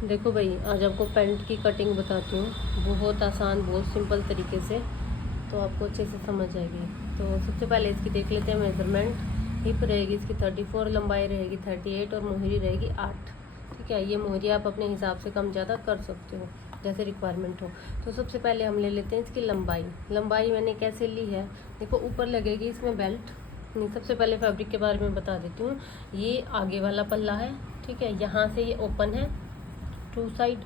देखो भाई, आज आपको पैंट की कटिंग बताती हूँ, बहुत आसान, बहुत सिंपल तरीके से, तो आपको अच्छे से समझ आएगी। तो सबसे पहले इसकी देख लेते हैं मेजरमेंट। हिप रहेगी इसकी 34, लंबाई रहेगी 38 और मोहरी रहेगी 8। ठीक है, ये मोहरी आप अपने हिसाब से कम ज़्यादा कर सकते हो जैसे रिक्वायरमेंट हो। तो सबसे पहले हम ले लेते हैं इसकी लंबाई। लंबाई मैंने कैसे ली है, देखो ऊपर लगेगी इसमें बेल्ट। सबसे पहले फैब्रिक के बारे में बता देती हूँ। ये आगे वाला पल्ला है, ठीक है, यहाँ से ये ओपन है टू साइड,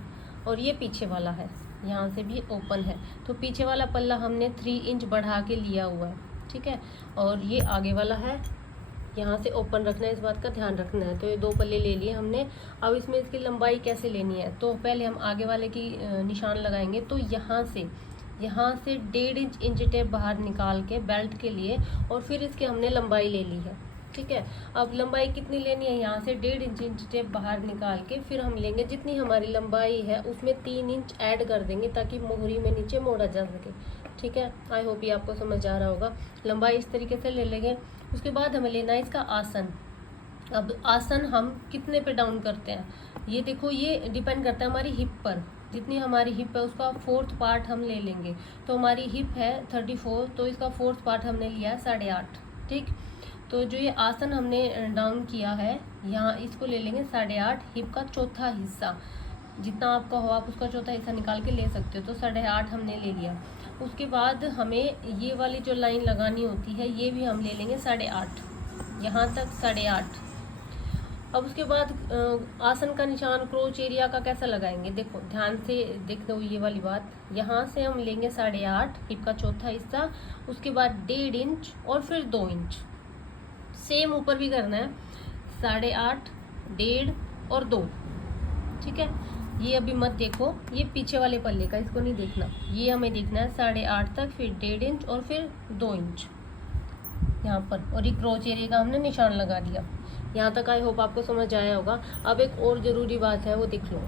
और ये पीछे वाला है, यहाँ से भी ओपन है। तो पीछे वाला पल्ला हमने 3 इंच बढ़ा के लिया हुआ है, ठीक है, और ये आगे वाला है, यहाँ से ओपन रखना है, इस बात का ध्यान रखना है। तो ये 2 पल्ले ले लिए हमने। अब इसमें इसकी लंबाई कैसे लेनी है, तो पहले हम आगे वाले की निशान लगाएंगे। तो यहाँ से 1.5 इंच टेप बाहर निकाल के बेल्ट के लिए, और फिर इसकी हमने लंबाई ले ली है, ठीक है। अब लंबाई कितनी लेनी है, यहाँ से 1.5 इंच टेप बाहर निकाल के फिर हम लेंगे जितनी हमारी लंबाई है उसमें 3 इंच ऐड कर देंगे ताकि मोहरी में नीचे मोड़ा जा सके, ठीक है। आई होप ये आपको समझ आ रहा होगा। लंबाई इस तरीके से ले लेंगे। उसके बाद हमें लेना है इसका आसन। अब आसन हम कितने पे डाउन करते हैं, ये देखो, ये डिपेंड करता है हमारी हिप पर। जितनी हमारी हिप है उसका 4th पार्ट हम ले लेंगे। तो हमारी हिप है 34, तो इसका 4th पार्ट हमने लिया है 8.5, ठीक। तो जो ये आसन हमने डाउन किया है, यहाँ इसको ले लेंगे 8.5, हिप का चौथा हिस्सा। जितना आपका हो आप उसका चौथा हिस्सा निकाल के ले सकते हो। तो 8.5 हमने ले लिया। उसके बाद हमें ये वाली जो लाइन लगानी होती है ये भी हम ले लेंगे 8.5, यहाँ तक 8.5। अब उसके बाद आसन का निशान क्रोच एरिया का कैसा लगाएंगे, देखो ध्यान से देख दो ये वाली बात। यहाँ से हम लेंगे 8.5, हिप का चौथा हिस्सा, उसके बाद 1.5 इंच और फिर 2 इंच। सेम ऊपर भी करना है, 8.5, 1.5 और 2, ठीक है। ये अभी मत देखो, ये पीछे वाले पल्ले का, इसको नहीं देखना, ये हमें देखना है 8.5 तक, फिर 1.5 इंच और फिर 2 इंच यहाँ पर। और ये क्रोच एरिया का हमने निशान लगा दिया। यहाँ तक आई होप आपको समझ आया होगा। अब एक और ज़रूरी बात है, वो देख लो।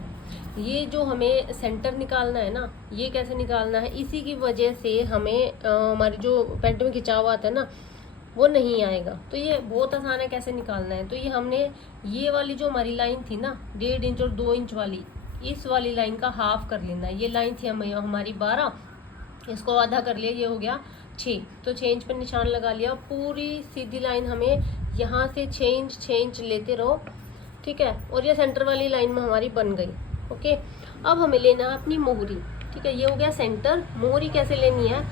ये जो हमें सेंटर निकालना है ना, ये कैसे निकालना है, इसी की वजह से हमें हमारी जो पैंट में खिंचाव आता है ना, वो नहीं आएगा। तो ये बहुत आसान है कैसे निकालना है। तो ये हमने ये वाली जो हमारी लाइन थी ना 1.5 इंच और 2 इंच वाली, इस वाली लाइन का हाफ कर लेना है। ये लाइन थी हमारी 12, इसको आधा कर लिया, ये हो गया 6। तो 6 इंच पर निशान लगा लिया। पूरी सीधी लाइन हमें यहाँ से 6 इंच लेते रहो, ठीक है। और ये सेंटर वाली लाइन में हमारी बन गई, ओके। अब हमें लेना है अपनी मोहरी, ठीक है, ये हो गया सेंटर। मोहरी कैसे लेनी है,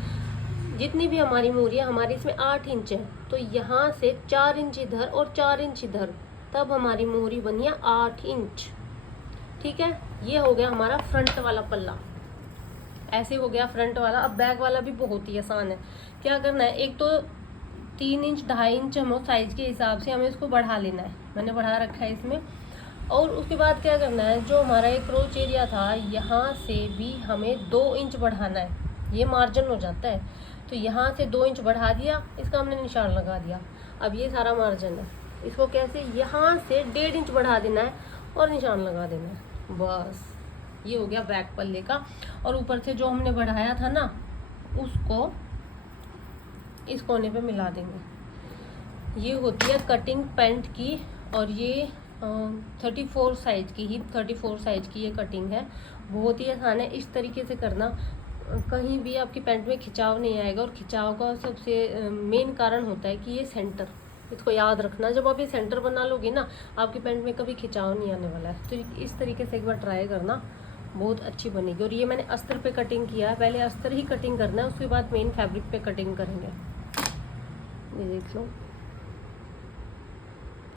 जितनी भी हमारी मोहरी है, हमारी इसमें 8 इंच है, तो यहाँ से 4 इंच इधर और 4 इंच इधर, तब हमारी मोहरी बनी है 8 इंच, ठीक है। ये हो गया हमारा फ्रंट वाला पल्ला, ऐसे हो गया फ्रंट वाला। अब बैक वाला भी बहुत ही आसान है। क्या करना है, एक तो 3 इंच 2.5 इंच हम साइज के हिसाब से हमें इसको बढ़ा लेना है, मैंने बढ़ा रखा है इसमें। और उसके बाद क्या करना है, जो हमारा एक क्रोच एरिया था, यहाँ से भी हमें 2 इंच बढ़ाना है, ये मार्जिन हो जाता है। तो यहाँ से 2 इंच बढ़ा दिया, इसका हमने निशान लगा दिया। अब ये सारा मार्जिन है, इसको कैसे, यहाँ से 1.5 इंच बढ़ा देना है और निशान लगा देना है, बस। ये हो गया बैक पल्ले का। और ऊपर से जो हमने बढ़ाया था ना, उसको इस कोने पे मिला देंगे। ये होती है कटिंग पैंट की, और ये 34 साइज की, हिप 34 साइज की ये कटिंग है। बहुत ही आसान है, इस तरीके से करना, कहीं भी आपकी पैंट में खिंचाव नहीं आएगा। और खिंचाव का सबसे मेन कारण होता है कि ये सेंटर, इसको याद रखना। जब आप ये सेंटर बना लोगे ना, आपकी पैंट में कभी खिंचाव नहीं आने वाला है। तो इस तरीके से एक बार ट्राई करना, बहुत अच्छी बनेगी। और ये मैंने अस्तर पे कटिंग किया है, पहले अस्तर ही कटिंग करना है, उसके बाद मेन फैब्रिक पे कटिंग करेंगे। ये देख लो।